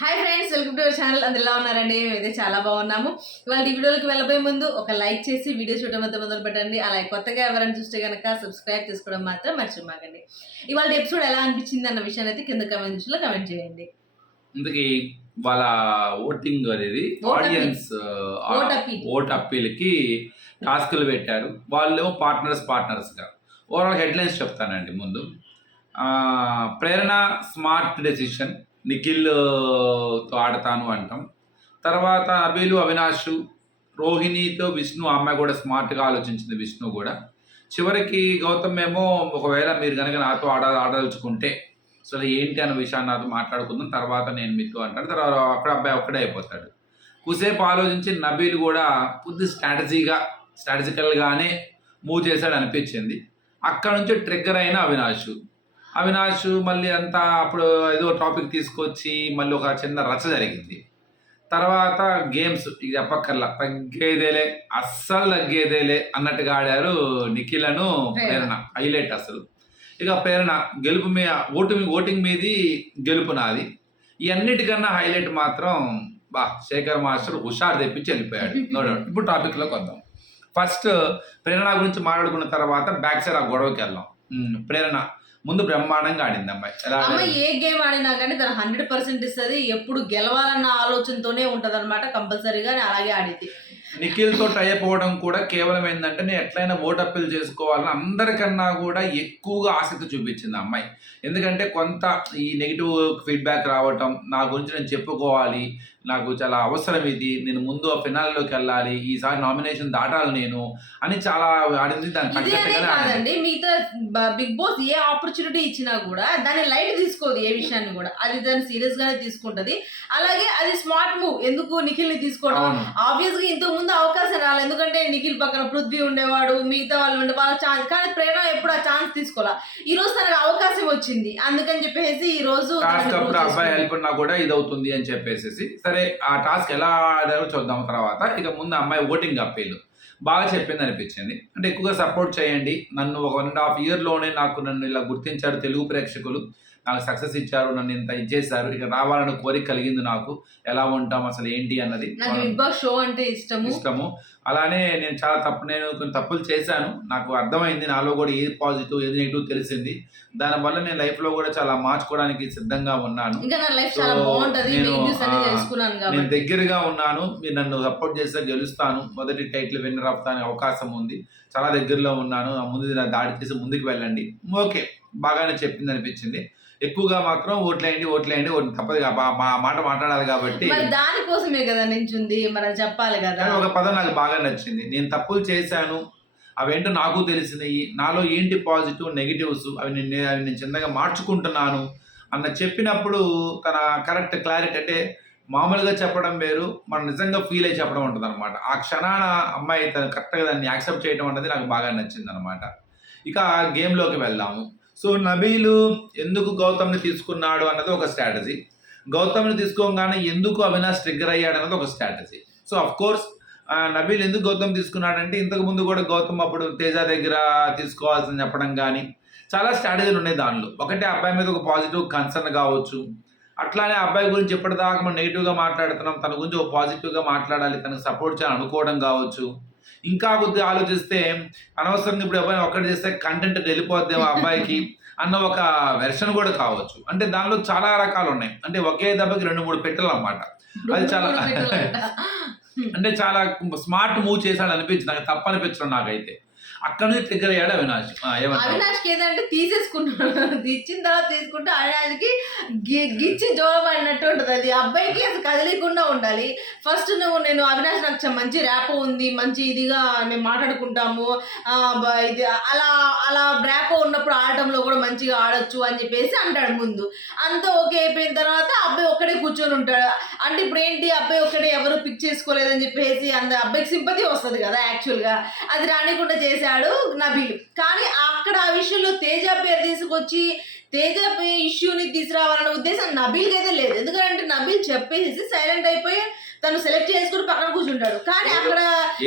Hi friends welcome to our channel అందులో ఉన్నారండి? మేమైతే చాలా బాగున్నాము. ఇవాళ ఈ వీడియోలోకి వెళ్ళబోయే ముందు ఒక లైక్ చేసి వీడియో చూడడం అయితే మొదలు పెట్టండి అలాగే కొత్తగా ఎవరైనా చూస్తే కనుక సబ్స్క్రైబ్ చేసుకోవడం మాత్రం మర్చిపోకండి ఇవాళ ఎపిసోడ్ ఎలా అనిపించింది అన్న విషయాన్ని అయితే కింద కమెంట్స్లో కమెంట్ చేయండి. అందుకే వాళ్ళ ఓటింగ్ అనేది ఆడియన్స్. ఓట్ అప్పీల్కి టాస్కులు పెట్టారు. వాళ్ళేమో పార్ట్నర్స్ పార్ట్నర్స్గా ఓవరాల్ హెడ్లైన్స్ చెప్తానండి ముందు. ప్రేరణ స్మార్ట్ డెసిషన్ నిఖిల్తో ఆడతాను అంటాం. తర్వాత అబీలు అవినాష్ రోహిణితో విష్ణు ఆ అమ్మాయి కూడా స్మార్ట్గా ఆలోచించింది విష్ణు కూడా. చివరికి గౌతమ్ ఏమో ఒకవేళ మీరు కనుక నాతో ఆడ ఆడదలుచుకుంటే అసలు ఏంటి అన్న విషయాన్ని నాతో మాట్లాడుకుందాం తర్వాత నేను మీతో అంటాడు తర్వాత అక్కడ అబ్బాయి ఒక్కడే అయిపోతాడు. కుసేపు ఆలోచించి నబీల్ కూడా కొద్ది స్ట్రాటజీగా స్ట్రాటజికల్గానే మూవ్ చేశాడు అనిపించింది. అక్కడ నుంచి ట్రిగ్గర్ అయిన అవినాష్. అవినాష్ మళ్ళీ అంతా అప్పుడు ఏదో టాపిక్ తీసుకొచ్చి మళ్ళీ ఒక చిన్న రచ్చ జరిగింది. తర్వాత గేమ్స్ ఇది చెప్పక్కర్లా తగ్గేదేలే అస్సలు తగ్గేదేలే అన్నట్టుగా ఆడారు నిఖిలను ప్రేరణ. హైలైట్ అసలు. ఇక ప్రేరణ గెలుపు మీ ఓటు ఓటింగ్ మీది గెలుపు నాది. ఈ అన్నిటికన్నా హైలైట్ మాత్రం బా శేఖర్ మాస్టర్ హుషారు తెప్పించి వెళ్ళిపోయాడు నో డౌట్ ఇప్పుడు టాపిక్లోకి వద్దాం. ఫస్ట్ ప్రేరణ గురించి మాట్లాడుకున్న తర్వాత బ్యాక్ సైడ్ ఆ గొడవకి వెళ్దాం ప్రేరణ ముందు బ్రహ్మాండంగా ఆడింది అమ్మాయి ఎలా అమ్మ ఆడింది? ఏ గేమ్ ఆడినా కానీ తను హండ్రెడ్ పర్సెంట్ ఇస్తుంది. ఎప్పుడు గెలవాలన్న ఆలోచనతోనే ఉంటది అనమాట కంపల్సరీగా అలాగే ఆడింది. నిఖిల్తో టై అవ్వడం కూడా కేవలం ఏంటంటే నేను ఎట్లయినా ఓట్ అప్పీల్ చేసుకోవాలని అందరికన్నా కూడా ఎక్కువగా ఆసక్తి చూపించింది అమ్మాయి. ఎందుకంటే కొంత ఈ నెగిటివ్ ఫీడ్బ్యాక్ రావటం నా గురించి నేను చెప్పుకోవాలి నాకు చాలా అవసరం ఇది నేను ముందు ఆ ఫినాల్లోకి వెళ్ళాలి ఈసారి నామినేషన్ దాటాలి నేను అని చాలా ఆడింది దాని ఇదే అనే తగ్గట్టుగానే ఆడింది. కాదండి మిగతా బిగ్ బాస్ ఏ ఆపర్చునిటీ ఇచ్చినా కూడా దాన్ని లైట్ తీసుకోదు ఏ విషయాన్ని కూడా. అది దాన్ని సీరియస్ గానే తీసుకుంటది. అలాగే అది స్మార్ట్ మూవ్ ఎందుకు నిఖిల్ని తీసుకోవడం? ఆబ్వియస్గా ఇంతకు ముందు అవకాశం రాలేదు ఎందుకంటే నిఖిల్ పక్కన పృథ్వీ ఉండేవాడు మిగతా వాళ్ళు ఉండే వాళ్ళ ఛాన్స్ కానీ ప్రేరణ ఎప్పుడు ఆ ఛాన్స్ తీసుకోవాలా ఈ రోజు తనకు అవకాశం వచ్చింది అందుకని చెప్పేసి ఈ రోజు అబ్బాయి. హెల్ప్ ఉన్నా కూడా ఇది అవుతుంది అని చెప్పేసి సరే ఆ టాస్క్ ఎలా ఆడారో చూద్దాం తర్వాత. ఇక ముందు అమ్మాయి ఓటింగ్ అప్పీలు. బాగా చెప్పింది అనిపించింది. అంటే ఎక్కువగా సపోర్ట్ చేయండి. నన్ను ఒక వన్ అండ్ హాఫ్ ఇయర్లోనే నాకు నన్ను ఇలా గుర్తించారు తెలుగు ప్రేక్షకులు. నాకు సక్సెస్ ఇచ్చారు నన్ను ఇంత ఇచ్చేసారు ఇక రావాలని కోరిక కలిగింది నాకు. ఎలా ఉంటాం అసలు ఏంటి అన్నది షో అంటే ఇష్టము. ఇష్టము. అలానే నేను చాలా తప్పు నేను కొన్ని తప్పులు చేశాను. నాకు అర్థమైంది నాలో కూడా ఏది పాజిటివ్ ఏది నెగిటివ్ తెలిసింది. దానివల్ల నేను లైఫ్లో కూడా చాలా మార్చుకోవడానికి సిద్ధంగా ఉన్నాను. లైఫ్ నేను, దగ్గరగా ఉన్నాను. మీరు నన్ను సపోర్ట్ చేస్తే గెలుస్తాను. మొదటి టైటిల్ విన్నర్ అవుతాను అవకాశం ఉంది. చాలా దగ్గరలో ఉన్నాను. ఆ ముందు దాడి చేసి ముందుకు వెళ్ళండి. ఓకే. బాగానే చెప్పింది అనిపించింది. ఎక్కువగా మాత్రం ఓట్లేయండి ఓట్లేయండి ఓట్లు తప్పదు మా- మాట మాట్లాడాలి కాబట్టి. దానికోసమే కదా నించుంది అది చెప్పాలి కదా. ఒక పదం నాకు బాగా నచ్చింది. నేను తప్పులు చేశాను అవేంటో నాకు తెలిసినాయి నాలో ఏంటి పాజిటివ్ నెగిటివ్స్ అవి నేను అవి నేను చిన్నగా మార్చుకుంటున్నాను అన్న చెప్పినప్పుడు తన కరెక్ట్ క్లారిటీ అంటే మామూలుగా చెప్పడం వేరు మనం నిజంగా ఫీల్ అయ్యి చెప్పడం ఉంటుంది అనమాట ఆ క్షణాన అమ్మాయి తను కరెక్ట్గా దాన్ని యాక్సెప్ట్ చేయడం అనేది నాకు బాగా నచ్చింది అనమాట ఇక గేమ్లోకి వెళ్దాము. సో నబీలు ఎందుకు గౌతమ్ని తీసుకున్నాడు అన్నది ఒక స్ట్రాటజీ గౌతమ్ని తీసుకోగానే ఎందుకు అవినాష్ ట్రిగ్గర్ అయ్యాడు అన్నది ఒక strategy so of course Nabeel ఎందుకు గౌతమ్ తీసుకున్నాడంటే ఇంతకు ముందు కూడా గౌతమ్ అప్పుడు తేజ దగ్గర తీసుకోవాల్సింది చెప్పడం కానీ చాలా స్ట్రాటజీలు ఉన్నాయి దానిలో. ఒకటి అబ్బాయి మీద ఒక పాజిటివ్ కన్సర్న్ కావచ్చు. అట్లానే అబ్బాయి గురించి ఎప్పటిదాకా మనం నెగిటివ్గా మాట్లాడుతున్నాం తన గురించి ఒక పాజిటివ్గా మాట్లాడాలి తనకు సపోర్ట్ చేయాలి అనుకోవడం కావచ్చు. ఇంకా కొద్దిగా ఆలోచిస్తే అనవసరంగా ఇప్పుడు అబ్బాయి ఒక్కటి చేస్తే కంటెంట్ వెళ్ళిపోద్దేమో ఆ అబ్బాయికి అన్న ఒక వెర్షన్ కూడా కావచ్చు. అంటే దానిలో చాలా రకాలు ఉన్నాయి. అంటే ఒకే దెబ్బకి రెండు మూడు పెట్టెలు అన్నమాట. అది చాలా-. అంటే చాలా స్మార్ట్ మూవ్ చేశాడు అనిపించింది. నాకు తప్పు అనిపించడం నాకైతే. అక్కడ నుంచి అయ్యాడు అవినాష్ అవినాష్ ఏదంటే తీసేసుకున్నాడు ఇచ్చిన తర్వాత తీసుకుంటే అవినాష్కి గిచ్చి జోరపడినట్టు ఉంటుంది. అది అబ్బాయికి అది కదిలీకుండా ఉండాలి. ఫస్ట్ నువ్వు నేను అవినాష్ నాకు మంచి ర్యాప్ ఉంది మంచి ఇదిగా మేము మాట్లాడుకుంటాము. ఇది అలా అలా ర్యాప్ ఉన్నప్పుడు ఆడటంలో కూడా మంచిగా ఆడొచ్చు అని చెప్పేసి అంటాడు ముందు. అంతా ఓకే అయిపోయిన తర్వాత అబ్బాయి ఒక్కడే కూర్చొని ఉంటాడు. అంటే ఇప్పుడు ఏంటి అబ్బాయి ఒక్కడే ఎవరు పిక్ చేసుకోలేదని చెప్పేసి అంత అబ్బాయికి సింపతి వస్తుంది కదా యాక్చువల్గా అది రానికుండా చేశాడు. నబీల్. కానీ అక్కడ ఆ విషయంలో తేజ పేరు తీసుకొచ్చి తేజ ఇష్యూని తీసుకురావాలనే ఉద్దేశం నబీల్కి అయితే లేదు. ఎందుకంటే నబీల్ చెప్పేసి సైలెంట్ అయిపోయి తను సెలెక్ట్ చేసుకుని పక్కన కూర్చుంటాడు. కానీ అక్కడ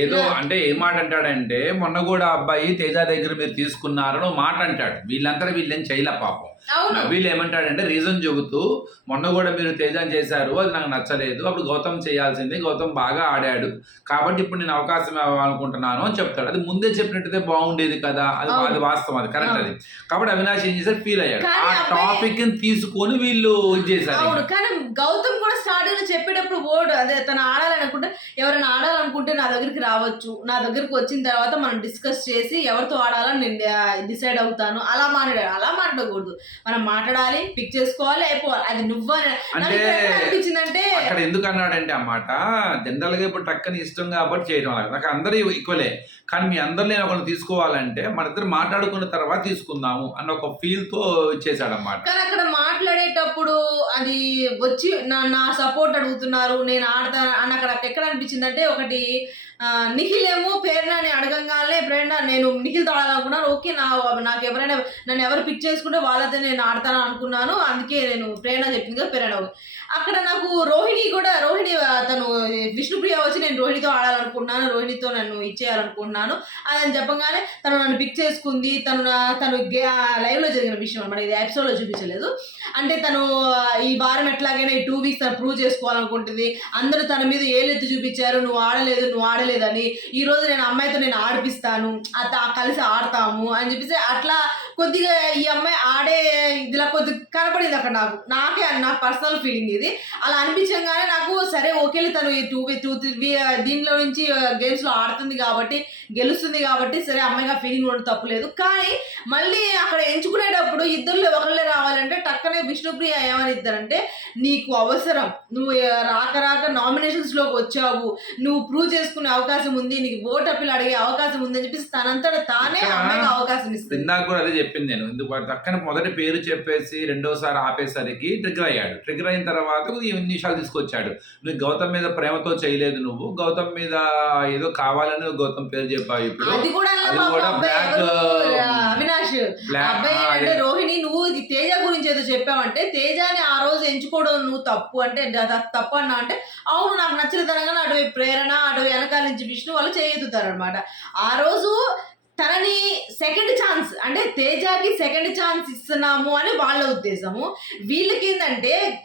ఏదో అంటే ఏం మాట అంటాడంటే మొన్న కూడా అబ్బాయి తేజ దగ్గర మీరు తీసుకున్నారని మాట అంటాడు. వీళ్ళంతా వీళ్ళేం చేయలే పాపం. అవును. నబీల్ ఏమంటాడంటే రీజన్ చెబుతూ మొన్న కూడా మీరు తేజాన్ చేశారు అది నాకు నచ్చలేదు. అప్పుడు గౌతమ్ చేయాల్సిందే గౌతమ్ బాగా ఆడాడు. కాబట్టి ఇప్పుడు నేను అవకాశం ఇవ్వాలనుకుంటున్నాను అని చెప్తాడు. అది ముందే చెప్పినట్టయితే బాగుండేది కదా అది. అది వాస్తవం అది కరెక్ట్ అది. కాబట్టి అవినాష్ ఏం చేశారు ఫీల్ అయ్యాడు. ఆ టాపిక్ని తీసుకొని వీళ్ళు ఇది చేశారు కానీ గౌతమ్ కూడా స్టార్టింగ్లో చెప్పేటప్పుడు ఓడు అదే తను ఆడాలనుకుంటే ఎవరైనా ఆడాలనుకుంటే నా దగ్గరికి రావచ్చు. నా దగ్గరికి వచ్చిన తర్వాత మనం డిస్కస్ చేసి ఎవరితో ఆడాలని నేను డిసైడ్ అవుతాను. అలా మాట్లాడాలి అలా మాట్లాడకూడదు. మనం మాట్లాడాలి పిక్ చేసుకోవాలి అయిపోవాలి. అది అంటే ఎట్లా అనిపించిందంటే అక్కడ ఎందుకు అన్నాడంటే అన్నమాట జనరల్గా ఇప్పుడు టక్కని ఇష్టం కాబట్టి చేయడం అలాగే. నాకు అందరూ ఈక్వలే కానీ మీ అందరు నేను ఒకరిని తీసుకోవాలంటే మన ఇద్దరు మాట్లాడుకున్న తర్వాత తీసుకుందాము అన్న ఒక ఫీల్తో ఇచ్చేసాడన్నమాట కానీ అక్కడ మాట్లాడేటప్పుడు అది వచ్చి నా నా సపోర్ట్ అడుగుతున్నారు నేను ఆడతా అని అక్కడ ఎక్కడ అనిపించింది అంటే ఒకటి నిఖిల్ ఏమో ప్రేరణని అడగంగానే ప్రేరణ నేను నిఖిల్ ఆడాలనుకున్నాను ఓకే నా నాకు ఎవరైనా నన్ను ఎవరు పిక్ చేసుకుంటే వాళ్ళతో నేను ఆడతాను అనుకున్నాను అందుకే నేను ప్రేరణ చెప్పింది కదా ప్రేరణ అక్కడ నాకు రోహిణి కూడా రోహిణి తను విష్ణుప్రియ వచ్చి నేను రోహిణితో ఆడాలనుకుంటున్నాను రోహిణితో నన్ను ఇచ్చేయాలనుకుంటున్నాను అని చెప్పగానే తను నన్ను పిక్ చేసుకుంది. తను తను లైవ్లో జరిగిన విషయం అనమాట. ఇది ఎపిసోడ్లో చూపించలేదు. అంటే తను ఈ వారం ఎట్లాగైనా ఈ టూ వీక్స్ తను ప్రూవ్ చేసుకోవాలనుకుంటుంది. అందరూ తన మీద ఏలెత్తి చూపించారు. నువ్వు ఆడలేదు నువ్వు ఆడలేదని. ఈ రోజు నేను అమ్మాయితో నేను ఆడిపిస్తాను. అత కలిసి ఆడతాము అని చెప్పేసి అట్లా కొద్దిగా ఈ అమ్మాయి ఆడే ఇదిలా కొద్ది కనపడింది అక్కడ నాకు. నాకే నా పర్సనల్ ఫీలింగ్ ఇది. అలా అనిపించగానే నాకు సరే ఓకేలే తను ఈ టూ టూ త్రీ దీనిలో నుంచి గేమ్స్లో ఆడుతుంది కాబట్టి గెలుస్తుంది కాబట్టి సరే అమ్మాయిగా ఫీలింగ్ కూడా తప్పులేదు. కానీ మళ్ళీ అక్కడ ఎంచుకునేటప్పుడు ఇద్దరులో ఒకళ్ళే రావాలంటే టక్కనే విష్ణుప్రియ ఏమని ఇద్దరంటే నీకు అవసరం. నువ్వు రాక రాక నామినేషన్స్లోకి వచ్చావు. నువ్వు ప్రూవ్ చేసుకునే అవకాశం ఉంది. నీకు ఓట్ అప్పీల్ అడిగే అవకాశం ఉంది అని చెప్పేసి తనంతట తానే అమ్మాయికి అవకాశం ఇస్తుంది. కూడా అదే చెప్పింది నేను. ఎందుకు పక్కన మొదటి పేరు చెప్పేసి రెండోసారి ఆపేసరికి ట్రిగర్ అయ్యాడు. ట్రిగర్ అయిన తర్వాత ఈ నిమిషాలు తీసుకొచ్చాడు. నువ్వు గౌతమ్ మీద ప్రేమతో చేయలేదు నువ్వు. గౌతమ్ మీద ఏదో కావాలని గౌతమ్ పేరు చెప్పావు ఇప్పుడు. అది కూడా um, అవినాష్. బ్లాక్ అబ్బాయి అంటే రోహిణి నువ్వు ఇది తేజ గురించి ఏదో చెప్పావంటే తేజాని ఆ రోజు ఎంచుకోవడం నువ్వు తప్పు అంటే తప్పు అన్నా అంటే అవును నాకు నచ్చిన తరంగా అటువైపు ప్రేరణ అటు వెనకాల నుంచి విష్ణు వాళ్ళు చేయెత్తుతారు అనమాట ఆ రోజు తనని సెకండ్ ఛాన్స్ అంటే తేజాకి సెకండ్ ఛాన్స్ ఇస్తున్నాము అని వాళ్ళ ఉద్దేశము. వీళ్ళకి ఏంటంటే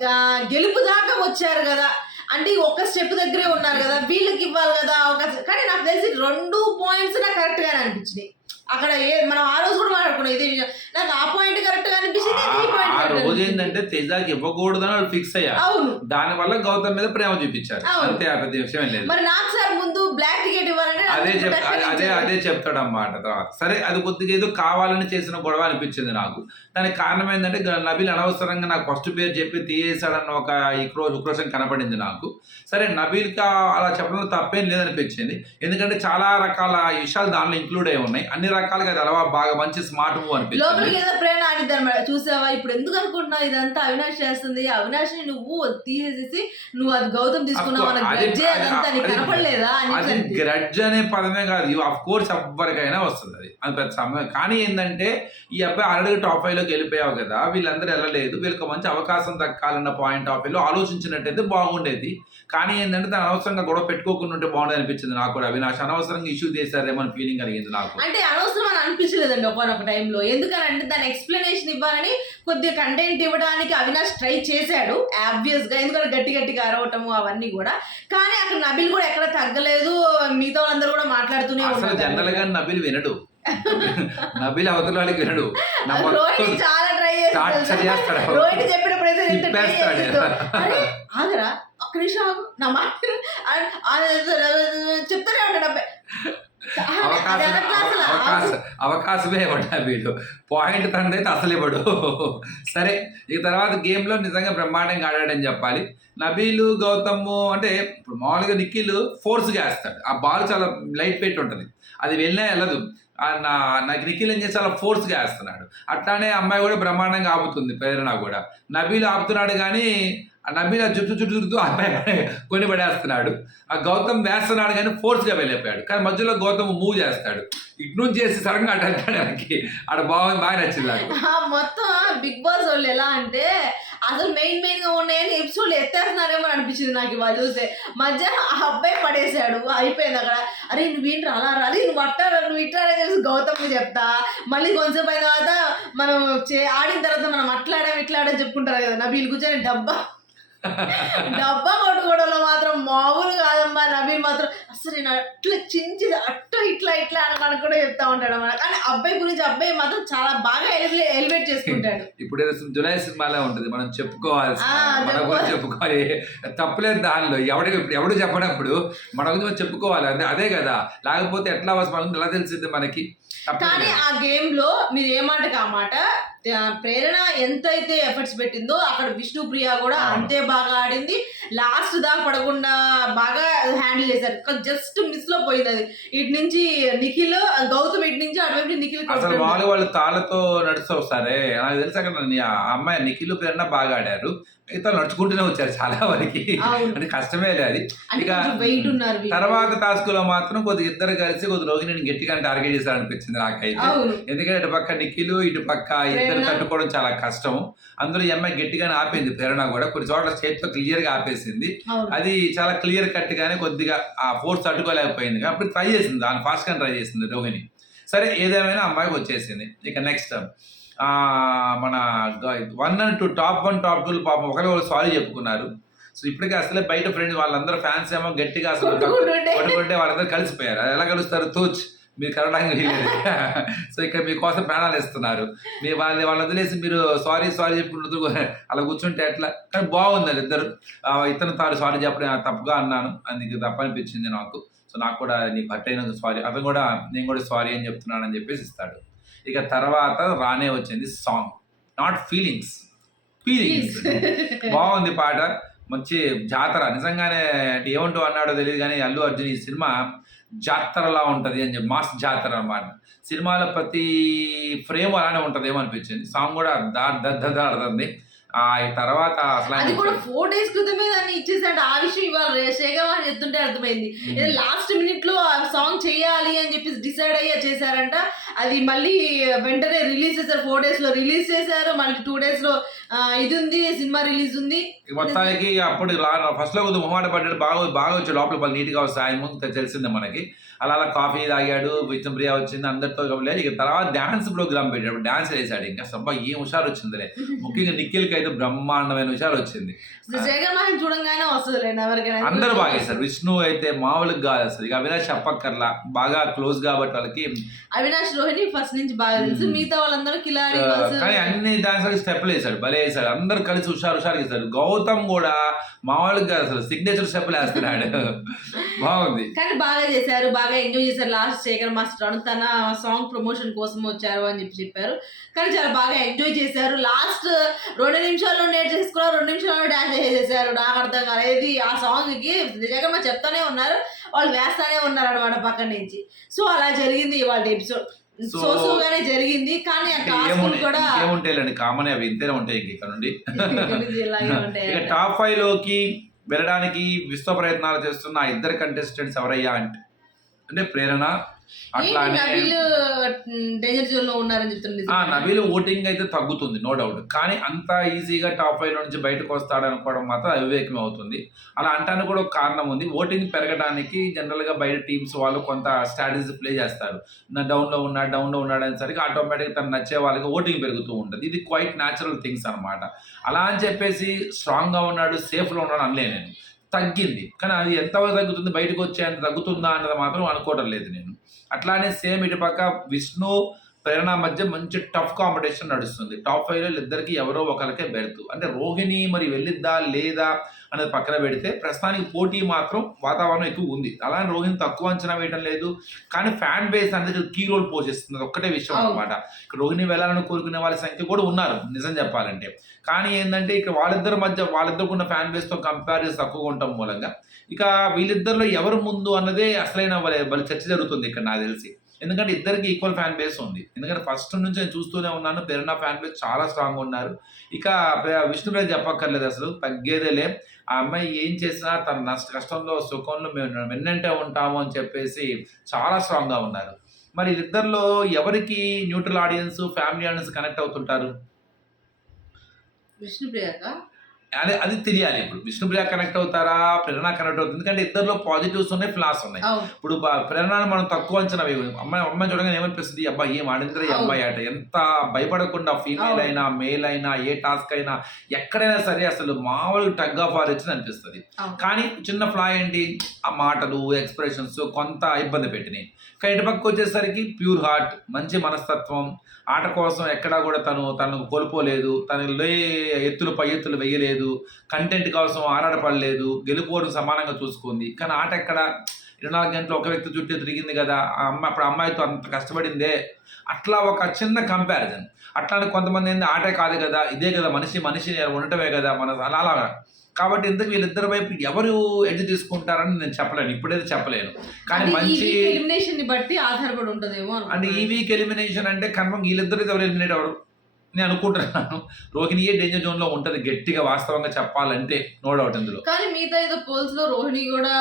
గెలుపు దాకా వచ్చారు కదా. అంటే ఒక ఒక్క స్టెప్ దగ్గరే ఉన్నారు కదా. వీళ్ళకి ఇవ్వాలి కదా అవకాశం కానీ నాకు తెలిసి రెండు పాయింట్స్ నాకు కరెక్ట్ గానే అనిపించినాయి. అక్కడ ఏ మనం ఆ రోజు కూడా మాట్లాడుకున్నాం ఇదే విషయం. నాకు ఆ పాయింట్ కరెక్ట్గా అనిపించింది ఈ ఆ- ఆ రోజు పాయింట్ ఏంటంటే తేజాకి ఇవ్వకూడదని వాళ్ళు ఫిక్స్ అయ్యారు. అవును. దాని వల్ల గౌతమ్ మీద ప్రేమ చూపించారు. అవును. అంతే ఆ పెద్ద విషయం ఏం లేదు. మరి నాకు సార్ ముందు బ్లాక్ టికెట్ ఇవ్వాలంటే నాకు అదే చెప్ black ticket అదే. అదే చెప్తాడు అన్నమాట తర్వాత. సరే అది కొద్దిగా ఏదో కావాలని చేసిన గొడవ అనిపించింది నాకు. దానికి కారణం ఏంటంటే గ- నబిల్ అనవసరంగా నాకు ఫస్ట్ పేరు చెప్పి తీయేశాడన్న ఒక ఇక్రో ఉక్రోషం కనపడింది నాకు. సరే నబీల్కి ఆ- అలా చెప్పడంలో తప్పేం లేదనిపించింది. ఎందుకంటే చాలా రకాల విషయాలు దానిలో ఇంక్లూడ్ అయి ఉన్నాయి. అన్ని రకాలుగా అది అలవా బాగా మంచి స్మార్ట్ మూవ్ అనిపించింది. లోపలికి ఏదో ప్రేరణ ఆడిద్ది అనమాట చూసావా? ఇప్పుడు ఎందుకు అనుకుంటున్నావు? ఇదంతా అవినాష్ చేస్తుంది. అవినాష్ని నువ్వు తీసేసి నువ్వు అది గౌతమ్ తీసుకున్నావు అన్న గ్రడ్జే అదంతా నీకు కనపడలేదా? అని గ్రడ్జ్ అనే పదమే కాదు. ఆఫ్ కోర్స్ ఎవరికైనా వస్తుంది అది. అది పెద్ద సమయం కానీ ఏంటంటే ఈ అబ్బాయి ఆల్రెడీ టాప్ ఫైవ్లోకి వెళ్ళిపోయావు కదా వీళ్ళందరూ వెళ్ళలేదు వీళ్ళకి మంచి అవకాశం దక్కాలన్న పాయింట్ ఆఫ్ వ్యూలో ఆలోచించినట్టయితే బాగుండేది. కానీ ఏంటంటే తను అనవసరంగా గొడవ పెట్టుకోకుండా ఉంటే బాగుండేది అనిపించింది నాకు కూడా. అవినాష్ అనవసరంగా ఇష్యూ చేశారేమో అని ఫీలింగ్ కలిగింది నాకు. అంటే అనవసరం అని అనిపించలేదండి ఒకనొక టైంలో ఎందుకనంటే దాని ఎక్స్ప్లెనేషన్ ఇవ్వాలని కొద్దిగా కంటెంట్ ఇవ్వడానికి అవినాష్ ట్రై చేశాడు ఆబ్వియస్గా. ఎందుకంటే గట్టి గట్టిగా అరవటము అవన్నీ కూడా. కానీ అక్కడ నబిల్ కూడా ఎక్కడ తగ్గలేదు. మిగతా వాళ్ళందరూ కూడా మాట్లాడుతూనే అసలు జనరల్గా నబిల్ వినడు. నబిల్ అవతల వాళ్ళకి వినడు. చాలా ట్రై చేస్తాడు. చేసిందో. అరే ఆగరా ఒక్క నిమిషం నా మాట చెప్తానే ఉంటాడు అబ్బాయి. అవకాశం. అవకాశం అవకాశమే ఇవ్వడు వీళ్ళు. పాయింట్ తండ్రి అసలు ఇవ్వడు సరే ఈ తర్వాత game లో నిజంగా బ్రహ్మాండంగా ఆడాడని చెప్పాలి. నబీలు గౌతమ్ అంటే ఇప్పుడు మామూలుగా నిఖిల్ ఫోర్స్గా వేస్తాడు. ఆ బాల్ చాలా లైట్ వెయిట్ ఉంటుంది. అది వెళ్ళినా వెళ్ళదు. నాకు నిఖిల్ ఏం చేసి చాలా ఫోర్స్గా వేస్తున్నాడు. అట్లానే అమ్మాయి కూడా బ్రహ్మాండంగా ఆపుతుంది ప్రేరణ కూడా. నబీలు ఆపుతున్నాడు కానీ ఆ నబీల్ జుట్టు చుట్టూ చుట్టూ ఆ అబ్బాయి కొని పడేస్తున్నాడు. ఆ గౌతమ్ వేస్తున్నాడు కానీ ఫోర్స్గా వెళ్ళిపోయాడు. కానీ మధ్యలో గౌతమ్ మూవ్ చేస్తాడు. ఇటు నుంచి చేసి సడన్గా అటు వెళ్తాడు ఆడ బాగా బాగా నచ్చింది ఆ మొత్తం బిగ్ బాస్ వాళ్ళు ఎలా అంటే అసలు మెయిన్ మెయిన్గా ఉన్నాయని ఎపిసోడ్ ఎత్తేస్తున్నారేమో అనిపించింది నాకు ఇవాళ చూస్తే. మధ్యాహ్నం ఆ అబ్బాయి పడేశాడు. అయిపోయింది అక్కడ. అరే నువ్వు ఏంటి అలా రాలి నువ్వు అట్టారా నువ్వు ఇట్లా చెప్పి గౌతమ్ చెప్తా. మళ్ళీ కొంచెం అయిన తర్వాత మనం ఆడిన తర్వాత మనం అట్లాడాం ఇట్లాడే చెప్పుకుంటారు కదా వీళ్ళు కూర్చొని డబ్బా. డబ్బా కొట్టుకోవడంలో మాత్రం మామూలు కాదమ్మా నబీల్ మాత్రం అసలు నేను అట్లా చించి అట్టు ఇట్లా ఇట్లా అని మనకు కూడా చెప్తా ఉంటాడు అన్నమాట. కానీ అబ్బాయి గురించి అబ్బాయి మాత్రం చాలా బాగా ఎలివే ఎలివేట్ చేసుకుంటాడు. ఇప్పుడు ఏదో జులై సినిమాలో ఉంటుంది మనం చెప్పుకోవాల్సి ఆ, మన గురించి చెప్పుకోవాలి. తప్పులేదు దానిలో. ఎవడు ఎవడు చెప్పనప్పుడు మన గురించి మనం చెప్పుకోవాలి. అదే అదే కదా. లేకపోతే ఎట్లా వస్తుంది మనకు ఎలా తెలిసింది మనకి? కానీ. ఆ గేమ్లో మీరు ఏ మాటకి ఆ మాట? ఆ, ప్రేరణ ఎంతైతే ఎఫర్ట్స్ పెట్టిందో అక్కడ విష్ణుప్రియ కూడా అవును. అంతే బాగా ఆడింది. లాస్ట్ దాకా పడకుండా బాగా హ్యాండిల్ చేశారు. జస్ట్ మిస్లో పోయింది అది. ఇటు నుంచి నిఖిల్ గౌతమ్ ఇటు నుంచి అటువైపు నిఖిల్ అసలు. వాళ్ళు వాళ్ళు తాళ్ళతో నడుస్తూ వస్తారే. నాకు తెలుసా ఆ అమ్మాయి నిఖిల్ ప్రేరణ బాగా ఆడారు. మిగతా నడుచుకుంటూనే వచ్చారు చాలా వరకు. అంటే కష్టమే లే అది. అంటే ఇక. తర్వాత టాస్క్లో మాత్రం కొద్దిగా ఇద్దరు కలిసి కొద్ది రోహిణిని గట్టిగా టార్గెట్ చేశారు అనిపించింది నాకైతే ఎందుకంటే ఇటు పక్క నిఖిల్ ఇటు పక్క ఇద్దరు ప్రేరణ. తట్టుకోవడం చాలా కష్టం. అందులో అమ్మాయి గట్టిగానే ఆపింది ప్రేరణ కూడా. కొన్ని చోట్ల చేతితో క్లియర్గా ఆపేసింది అది చాలా క్లియర్ కట్ గానే కొద్దిగా ఆ ఫోర్స్ తట్టుకోలేకపోయింది. అప్పుడు ట్రై చేసింది. దాని ఫాస్ట్గా ట్రై చేసింది రోహిణి. సరే ఏదేమైనా అమ్మాయికి వచ్చేసింది. ఇక నెక్స్ట్ మన one and two top one top two పాపం ఒకరి ఒకరు సారీ చెప్పుకున్నారు. సో ఇప్పటికే అసలే బయట ఫ్రెండ్స్ వాళ్ళందరూ ఫ్యాన్స్ ఏమో గట్టిగా అసలు. కొట్టుకుంటే వాళ్ళందరూ కలిసిపోయారు. అది ఎలా కలుస్తారు? తూచ్. మీరు కలవడానికి వీలేదు సో ఇక్కడ మీకోసం ప్రాణాలు ఇస్తున్నారు మీ వాళ్ళని వాళ్ళు వదిలేసి మీరు సారీ సారీ చెప్పుకుంటూ అలా కూర్చుంటే ఎట్లా? కానీ బాగుంది అది ఇద్దరు ఇతను తాను సారీ చెప్పడం తప్పుగా అన్నాను. అందుకు తప్పు అనిపించింది నాకు. సో నాకు కూడా నీకు హట్ అయినందుకు సారీ. అతను కూడా నేను కూడా సారీ అని చెప్తున్నాను అని చెప్పేసి ఇస్తాడు. ఇక తర్వాత రానే వచ్చింది సాంగ్ నాట్ ఫీలింగ్స్ ఫీలింగ్స్ బాగుంది పాట. మంచి జాతర. నిజంగానే ఏమంటూ అన్నాడో తెలియదు కానీ అల్లు అర్జున్ ఈ సినిమా జాతరలా ఉంటుంది అని చెప్పి మాస్ జాతర అన్నమాట. సినిమాలో ప్రతి ఫ్రేమ్ అలానే ఉంటుంది ఏమనిపించింది? సాంగ్ కూడా దా దద్ద ఆడుతుంది. ఆ తర్వాత అసలు అది కూడా ఫోర్ డేస్ క్రితమే దాన్ని ఇచ్చేసాడు ఆ విషయం ఇవాళ శేఖర్ చెప్తుంటే అర్థమైంది. లాస్ట్ మినిట్లో ఆ సాంగ్ చేయాలి అని చెప్పి డిసైడ్ అయ్యా చేశారంట. అది మళ్ళీ వెంటనే రిలీజ్ చేశారు ఫోర్ డేస్లో రిలీజ్ చేశారు. మళ్ళీ టూ డేస్లో ఇది ఉంది సినిమా రిలీజ్ ఉంది మొత్తానికి అప్పుడు ఫస్ట్లో కొద్దిగా మొహమాట పడ్డాడు బాగా బాగా వచ్చి లోపల బాగా నీట్గా వస్తాయి ఆయన ముందు తెలిసిందే మనకి. అలా అలా కాఫీ తాగాడు విష్ణుప్రియ వచ్చింది అందరితో లేదు ఇక తర్వాత డాన్స్ ప్రోగ్రామ్ పెట్టాడు డాన్స్ వేసాడు ఇంకా. సబ్బా ఏం హుషారు వచ్చిందిలే. ముఖ్యంగా నిఖిల్కి అయితే బ్రహ్మాండమైన హుషారు వచ్చింది. శేఖర్ మహన్ చూడంగానే వస్తుంది అందరూ బాగా విష్ణు అయితే మామూలుగా కాదు అసలు. ఇక అవినాష్ చెప్పక్కర్లా బాగా క్లోజ్ కాబట్టి వాళ్ళకి అవినాష్ రోహిణి ఫస్ట్ నుంచి బాగా తెలుసు. మిగతా వాళ్ళందరూ కిలాడి కానీ అన్ని డాన్స్ స్టెప్లు వేశాడు. భలే వేసాడు అందరు కలిసి హుషారు హుషారు వేశారు గౌతమ్ కూడా మామూలుగా అసలు సిగ్నేచర్ స్టెప్లు వేస్తున్నాడు. బాగుంది. కానీ బాగా చేశారు బాగా ఎంజాయ్ చేశారు. లాస్ట్ శేఖర్ మాస్టర్ అను తన సాంగ్ ప్రమోషన్ కోసం వచ్చారు అని చెప్పి చెప్పారు. కానీ చాలా బాగా ఎంజాయ్ చేశారు. లాస్ట్ రెండు నిమిషాల్లో నేట్ చేసుకున్నారు రెండు నిమిషాల్లో డాన్స్ చేసేసారు. నాకు అర్థం కాలేదు. ఆ సాంగ్కి నిజంగా మా చెప్తానే ఉన్నారు. వాళ్ళు వేస్తానే ఉన్నారు అనమాట పక్కన నుంచి. సో అలా జరిగింది ఇవాళ ఎపిసోడ్ So- సో సోగానే జరిగింది కానీ ఏముంటాయి కామన్ అవి ఇంతేనే ఉంటాయి ఇంక ఇక్కడ నుండి. ఇక టాప్ ఫైవ్లోకి వెళ్ళడానికి విశ్వ ప్రయత్నాలు చేస్తున్న ఆ ఇద్దరు కంటెస్టెంట్స్ ఎవరయ్యా అంటే అంటే ప్రేరణ అట్లానే డేంజర్ జోన్లో ఉన్నారని చెప్తుంది ఆ నబీల్ ఓటింగ్ అయితే తగ్గుతుంది నో డౌట్ కానీ అంత ఈజీగా టాప్ ఫైవ్ నుంచి బయటకు వస్తాడు అనుకోవడం మాత్రం అవివేకం అవుతుంది. అలా అంటానికి కూడా ఒక కారణం ఉంది. ఓటింగ్ పెరగడానికి జనరల్గా బయట టీమ్స్ వాళ్ళు కొంత స్ట్రాటజీ ప్లే చేస్తారు. నా డౌన్లో ఉన్నాడు డౌన్లో ఉన్నాడు అనేసరికి ఆటోమేటిక్గా తను నచ్చే వాళ్ళకి ఓటింగ్ పెరుగుతూ ఉంటుంది. ఇది క్వైట్ న్యాచురల్ థింగ్స్ అనమాట అలా అని చెప్పేసి స్ట్రాంగ్గా ఉన్నాడు సేఫ్లో ఉన్నాడు అనలే నేను. తగ్గింది. కానీ అది ఎంతవరకు తగ్గుతుంది? బయటకు వచ్చేంత తగ్గుతుందా అన్నది మాత్రం అనుకోవడం లేదు నేను. అట్లానే సేమ్ ఇటు పక్క విష్ణు ప్రేరణ మధ్య మంచి టఫ్ కాంపిటీషన్ నడుస్తుంది. టాప్ ఫైవ్లో ఇద్దరికి ఎవరో ఒకరికే బెర్త్. అంటే రోహిణి మరి వెళ్ళిద్దా లేదా అనేది పక్కన పెడితే ప్రస్తుతానికి పోటీ మాత్రం వాతావరణం ఎక్కువ ఉంది. అలానే రోహిణి తక్కువ అంచనా వేయడం లేదు. కానీ ఫ్యాన్ బేస్ అనేది కీ రోల్ పోషిస్తుంది ఒక్కటే విషయం. అనమాట ఇక్కడ రోహిణి వెళ్ళాలని కోరుకునే వాళ్ళ సంఖ్య కూడా ఉన్నారు నిజం చెప్పాలంటే. కానీ ఏంటంటే ఇక్కడ వాళ్ళిద్దరి మధ్య వాళ్ళిద్దరికి ఉన్న ఫ్యాన్ బేస్తో కంపేర్ చేసి తక్కువగా ఉండటం మూలంగా. ఇక వీళ్ళిద్దరిలో ఎవరు ముందు అన్నదే అసలైన వాళ్ళ చర్చ జరుగుతుంది ఇక్కడ నాకు తెలిసి. ఎందుకంటే ఇద్దరికి ఈక్వల్ ఫ్యాన్ బేస్ ఉంది. ఎందుకంటే ఫస్ట్ నుంచి నేను చూస్తూనే ఉన్నాను. ప్రేరణ ఫ్యాన్ బేస్ చాలా స్ట్రాంగ్ ఉన్నారు. ఇక ప్ర- విష్ణుప్రియ చెప్పక్కర్లేదు అసలు. తగ్గేదేలే ఆ అమ్మాయి ఏం చేసినా తన నష్ట కష్టంలో సుఖంలో మేము వెన్నంటే ఉంటాము అని చెప్పేసి చాలా స్ట్రాంగ్గా ఉన్నారు. మరి ఇద్దరిలో ఎవరికి neutral audience family audience connect అవుతుంటారు? విష్ణుప్రియక అదే అది తెలియాలి ఇప్పుడు. విష్ణుప్రియ కనెక్ట్ అవుతారా? ప్రేరణ కనెక్ట్ అవుతుంది. ఎందుకంటే ఇద్దరిలో పాజిటివ్స్ ఉన్నాయి ఫ్లాస్ ఉన్నాయి. ఇప్పుడు ప్రేరణను మనం తక్కువ అంచనా వేయకూడదు. అమ్మాయి అమ్మాయి చూడగానే ఏమనిపిస్తుంది అబ్బాయి ఏం ఆడిందిరా. అబ్బాయి ఆట? ఎంత భయపడకుండా ఫీమేల్. అయినా మేల్ అయినా ఏ టాస్క్ అయినా ఎక్కడైనా సరే అసలు మామూలు టగ్ ఆఫ్ వార్ ఇచ్చింది అనిపిస్తుంది. కానీ చిన్న ఫ్లా ఏంటి? ఆ మాటలు ఎక్స్ప్రెషన్స్ కొంత ఇబ్బంది పెట్టినాయి. కానీ ఇటు పక్క వచ్చేసరికి ప్యూర్ హార్ట్ మంచి మనస్తత్వం. ఆట కోసం ఎక్కడా కూడా తను తను కోల్పోలేదు. తను లే ఎత్తులు పై ఎత్తులు వేయలేదు. కంటెంట్ కోసం ఆరాటపడలేదు గెలుపోడు సమానంగా చూసుకుంది. కానీ ఆట ఎక్కడ? ఇరవై నాలుగు గంటలు ఒక వ్యక్తి చుట్టూ తిరిగింది కదా ఆ అమ్మాయి అప్పుడు అమ్మాయితో అంత కష్టపడిందే? అట్లా ఒక చిన్న కంపారిజన్ అట్లానే కొంతమంది ఏంది ఆటే కాదు కదా ఇదే కదా మనిషి మనిషి ఉండటమే కదా మన అలా అలా. కాబట్టి ఇంతకు వీళ్ళిద్దరి వైపు ఎవరు ఎడ్జ్ తీసుకుంటారని నేను చెప్పలేను ఇప్పుడైతే చెప్పలేను. కానీ మంచి ఎలిమినేషన్ని బట్టి ఆధారపడి ఉంటదేమో అంటే. ఈ వీక్ ఎలిమినేషన్ అంటే కన్ఫర్మ్ వీళ్ళిద్దరు ఎవరు ఎలిమినేట్ అవ్వరు. నేను అనుకుంటున్నాను. రోహిణియే డేంజర్ జోన్లో ఉంటది? గట్టిగా వాస్తవంగా చెప్పాలంటే నో డౌట్ ఇందులో కానీ మిగతా ఏదో పోల్స్లో రోహిణి కూడా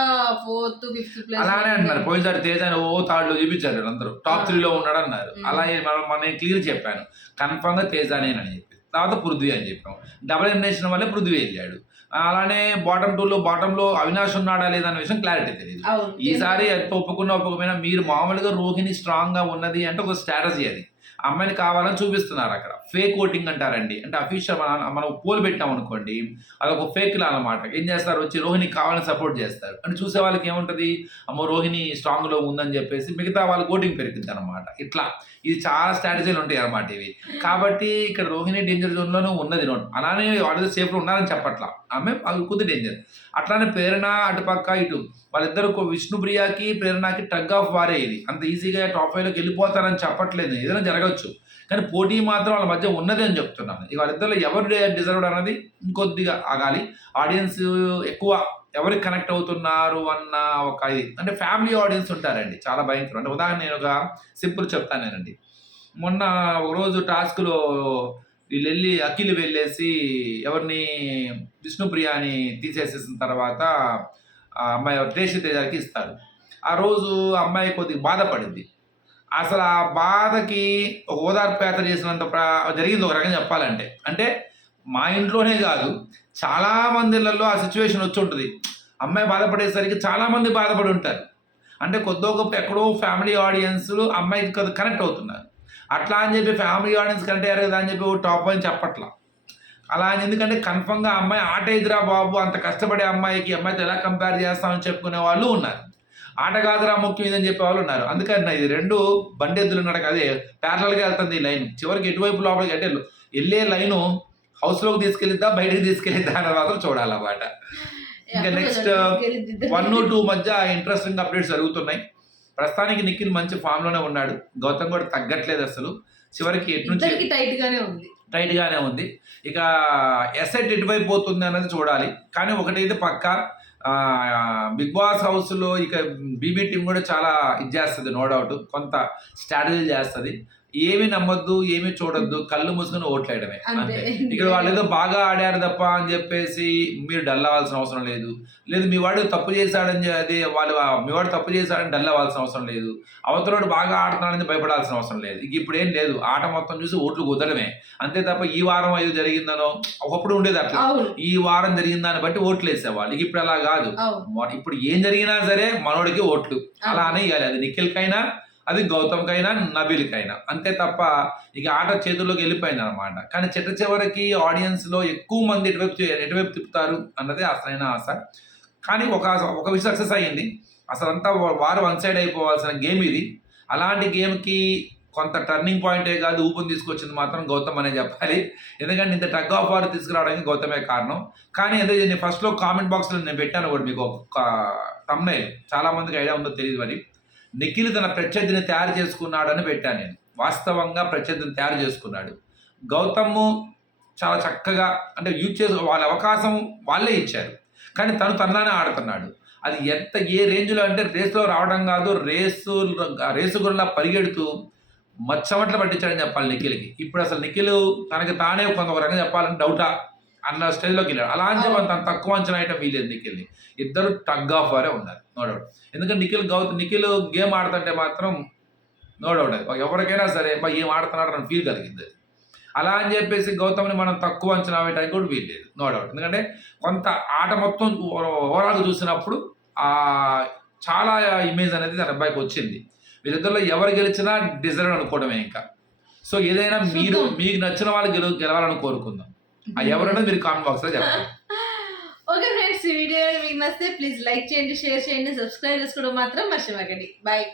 ఫోర్త్ ఫిఫ్త్ ప్లేస్ అలానే అంటున్నారు పోయినసారి తేజ అని ఓ థర్డ్ చూపించారు అందరూ. టాప్ ఆ. త్రీలో ఉన్నాడు అన్నారు. అలా మనం క్లియర్ చెప్పాను. కన్ఫర్మ్గా తేజానేనని చెప్పి. తర్వాత పృథ్వీ అని చెప్పాం. డబుల్ ఎలిమినేషన్ వల్లే పృథ్వీ వెళ్ళాడు. అలానే బాటమ్ టూలో బాటమ్లో అవినాష్ ఉన్నాడా లేదా అనే విషయం క్లారిటీ తెలియదు ఈసారి ఎంత ఒప్పుకున్నా ఒప్పుకపోయినా మీరు మామూలుగా రోహిణి స్ట్రాంగ్గా ఉన్నది అంటే ఒక స్ట్రాటజీ అది. అమ్మాయిని కావాలని చూపిస్తున్నారు అక్కడ. ఫేక్ ఓటింగ్ అంటారండి. అంటే అఫీషియల్ మనం మనం పోల్ పెట్టాం అనుకోండి అదొక ఫేక్ లా అనమాట ఏం చేస్తారు? వచ్చి రోహిణి కావాలని సపోర్ట్ చేస్తారు. అంటే చూసే వాళ్ళకి ఏముంటది? అమ్మో రోహిణి స్ట్రాంగ్లో ఉందని చెప్పేసి మిగతా వాళ్ళకి ఓటింగ్ పెరుగుతుంది అనమాట ఇట్లా. ఇది చాలా స్ట్రాటజీలు ఉంటాయి అనమాట ఇవి. కాబట్టి ఇక్కడ రోహిణి డేంజర్ జోన్లోనే ఉన్నది నోట్. అలానే వాళ్ళు సేఫ్లో ఉన్నారని చెప్పట్లా. ఆమె అది కొద్ది డేంజర్ అట్లానే ప్రేరణ అటుపక్క ఇటు. వాళ్ళిద్దరు ఒక విష్ణుప్రియకి ప్రేరణకి టగ్ ఆఫ్ వారే ఇది. అంత ఈజీగా టాప్ వెళ్ళిపోతారని చెప్పట్లేదు. ఏదైనా జరగచ్చు కానీ పోటీ మాత్రం వాళ్ళ మధ్య ఉన్నది అని చెప్తున్నాను. ఇక వాళ్ళిద్దరిలో ఎవరు డిజర్వ్డ్ అన్నది ఇంకొద్దిగా ఆగాలి. ఆడియన్స్ ఎక్కువ ఎవరికి కనెక్ట్ అవుతున్నారు అన్న ఒక ఇది. అంటే ఫ్యామిలీ ఆడియన్స్ ఉంటారండి చాలా భయంకరం. అంటే ఉదాహరణ నేను ఒక సింపుల్ చెప్తానేనండి మొన్న ఒకరోజు టాస్క్లో వీళ్ళు వెళ్ళి అఖిల్ వెళ్ళేసి ఎవరిని విష్ణుప్రియాని తీసేసేసిన తర్వాత ఆ అమ్మాయి దేశ తేజాకి ఇస్తారు. ఆ రోజు అమ్మాయి కొద్దిగా బాధపడింది. అసలు ఆ బాధకి ఒక చేసినంత జరిగింది ఒక రకంగా చెప్పాలంటే. అంటే మా ఇంట్లోనే కాదు చాలా మందిలలో ఆ సిచ్యువేషన్ వచ్చి ఉంటుంది. అమ్మాయి బాధపడేసరికి చాలామంది బాధపడి ఉంటారు. అంటే కొద్దో గొప్ప ఎక్కడో ఫ్యామిలీ ఆడియన్స్ అమ్మాయికి కొద్ది కనెక్ట్ అవుతున్నారు. అట్లా అని చెప్పి ఫ్యామిలీ ఆడియన్స్ కంటే అయ్యారు కదా అని చెప్పి టాప్ అని చెప్పట్లా. అలా అని ఎందుకంటే కన్ఫర్మ్గా అమ్మాయి ఆట ఎదురా బాబు అంత కష్టపడే అమ్మాయికి అమ్మాయితో ఎలా కంపేర్ చేస్తామని చెప్పుకునే వాళ్ళు ఉన్నారు. ఆట కాదురా ముఖ్యం ఇదని చెప్పే వాళ్ళు ఉన్నారు. అందుకని ఇది రెండు బండెద్దులు నడక అదే ప్యారలల్గా వెళ్తుంది ఈ లైన్. చివరికి ఎటువైపు లోపలికి అంటే వెళ్ళే లైను హౌస్లోకి తీసుకెళ్ళిద్దా బయటకు తీసుకెళ్ళిద్దా అని మాత్రం చూడాలన్నమాట. ఇంకా ఎక్కడ next, తీసుకెళ్ళిద్ది. ఇద్దరిని. వన్ టూ మధ్య ఇంట్రెస్టింగ్ అప్డేట్స్ జరుగుతున్నాయి. ప్రస్తుతానికి నిఖిల్ మంచి ఫామ్లోనే ఉన్నాడు. గౌతమ్ కూడా తగ్గట్లేదు అసలు. చివరికి ఎటు నుంచి టైట్ గానే ఉంది. టైట్ గానే ఉంది. ఇక ఎసెట్ ఎటువైపు పోతుంది అన్నది చూడాలి. కానీ ఒకటైతే పక్క బిగ్ బాస్ హౌస్లో ఇక బీబీ టీం కూడా చాలా ఇది చేస్తుంది నో డౌట్ కొంత స్ట్రాటజీ చేస్తుంది. ఏమి నమ్మొద్దు ఏమి చూడొద్దు కళ్ళు మూసుకొని ఓట్లేయడమే. అంతే. ఇక్కడ వాళ్ళు ఏదో బాగా ఆడారు తప్ప అని చెప్పేసి మీరు డల్ అవ్వాల్సిన అవసరం లేదు. లేదు మీ వాడు తప్పు చేశాడని అది వాళ్ళు మీ వాడు తప్పు చేశాడని డల్ అవ్వాల్సిన అవసరం లేదు. అవతలోడు బాగా ఆడుతున్నాడని భయపడాల్సిన అవసరం లేదు. ఇక ఇప్పుడు ఏం లేదు. ఆట మొత్తం చూసి ఓట్లు కుదరడమే. అంతే తప్ప ఈ వారం ఐదు జరిగిందనో ఒకప్పుడు ఉండేది అట్లా. ఈ వారం జరిగిన దాన్ని బట్టి ఓట్లు వేసేవాళ్ళు. ఇప్పుడు అలా కాదు. ఇప్పుడు ఏం జరిగినా సరే మనోడికి ఓట్లు. అలా అనేయాలి అది నిఖిల్కైనా అది గౌతమ్కైనా నబీల్కైనా. అంతే తప్ప ఇక ఆట చేతుల్లోకి వెళ్ళిపోయింది అనమాట కానీ చిట్ట చివరికి ఆడియన్స్లో ఎక్కువ మంది ఎటువైపు ఎటువైపు తిప్పుతారు అన్నదే అసలైన ఆశ. కానీ ఒక ఒక విషయం సక్సెస్ అయ్యింది. అసలంతా వారు వన్ సైడ్ అయిపోవాల్సిన గేమ్ ఇది. అలాంటి గేమ్కి కొంత టర్నింగ్ పాయింటే కాదు ఊపుని తీసుకొచ్చింది మాత్రం గౌతమ్ అనే చెప్పాలి. ఎందుకంటే ఇంత టగ్ ఆఫ్ వార్ తీసుకురావడానికి గౌతమే కారణం. కానీ అదే నేను ఫస్ట్లో కామెంట్ బాక్స్లో నేను పెట్టాను కూడా మీకు ఒక తమ్నైల్ చాలామందికి ఐడియా ఉందో తెలియదు మరి. నిఖిల్ తన ప్రత్యర్థిని తయారు చేసుకున్నాడని పెట్టాను నేను. వాస్తవంగా ప్రత్యర్థిని తయారు చేసుకున్నాడు. గౌతమ్ చాలా చక్కగా అంటే యూజ్ చేసు వాళ్ళ అవకాశం వాళ్ళే ఇచ్చారు. కానీ తను తనలానే ఆడుతున్నాడు. అది ఎంత ఏ రేంజ్లో అంటే రేస్లో రావడం కాదు రేసు రేసు గురిలా పరిగెడుతూ మచ్చమట్లు పట్టించాడని చెప్పాలి నిఖిల్కి. ఇప్పుడు అసలు నిఖిల్ తనకి తానే కొంత ఒక రకంగా చెప్పాలని డౌటా? అన్న స్టేజ్లోకి వెళ్ళాడు. అలా అని చెప్పి అంత తక్కువ అంచనా అయితే వీలేదు నిఖిల్ని. ఇద్దరు టగ్ ఆఫ్ వారే ఉన్నారు. నో డౌట్ ఎందుకంటే నిఖిల్ గౌతమ్ నిఖిల్ గేమ్ ఆడుతుంటే మాత్రం నో డౌట్ అది ఎవరికైనా సరే బా ఏం ఆడుతున్నాడు అని ఫీల్ కలిగింది. అలా అని చెప్పేసి గౌతమ్ని మనం తక్కువ అంచనా వేయడానికి కూడా వీల్లేదు. నో డౌట్ ఎందుకంటే కొంత ఆట మొత్తం ఓవరాల్గా చూసినప్పుడు ఆ చాలా ఇమేజ్ అనేది తన అబ్బాయికి వచ్చింది. వీళ్ళిద్దరిలో ఎవరు గెలిచినా డిజర్వ్ అనుకోవడమే ఇంకా. సో ఏదైనా మీరు. మీకు నచ్చిన వాళ్ళు గెలు గెలవాలని కోరుకుందాం. ఎవరైనా మీరు కామెంట్ బాక్స్లో చెప్పండి. ఓకే ఫ్రెండ్స్ ఈ వీడియో మీకు నచ్చితే ప్లీజ్ లైక్ చేయండి షేర్ చేయండి సబ్స్క్రైబ్ చేసుకోవడం మాత్రం మర్చిపోకండి. బాయ్.